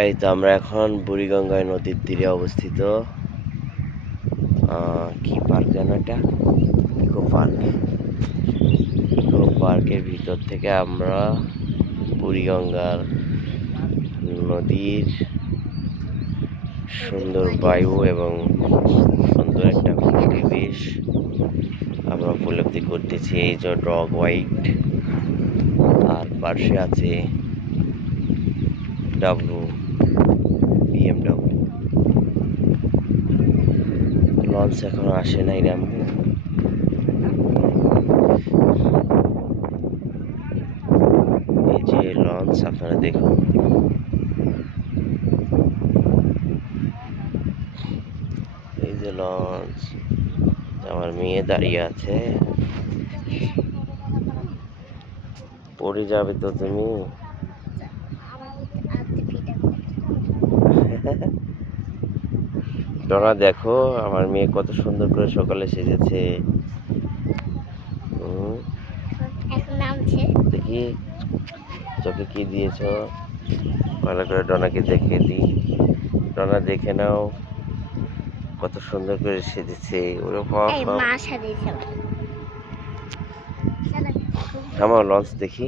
এই তো আমরা এখন বুড়িগঙ্গায় নদীর তীরে অবস্থিত। কি পার্ক যেন এটা? Eco park. ইকো পার্কের ভিতর থেকে আমরা বুড়িগঙ্গার নদীর সুন্দর বায়ু এবং সুন্দর একটা পরিবেশ আমরা উপলব্ধি করতেছি। এই যে ডগ হোয়াইট, আর পাশে আছে BMW। লঞ্চ এখনো আসে নাই রামু। এই যে লঞ্চ, আপনারা দেখুন। এই যে লঞ্চ, আমার মেয়ে দাঁড়িয়ে আছে। পড়ে যাবে তো তুমি। ডোনা দেখো, আমার মেয়ে কত সুন্দর করে সকালে সেজেছে। দেখি চোখে কি দিয়েছ, ভালো করে ডোনাকে দেখে দিই। ডোনা দেখে নাও কত সুন্দর করে সেজেছে। ওরে বাবা, থামাও, লঞ্চ দেখি।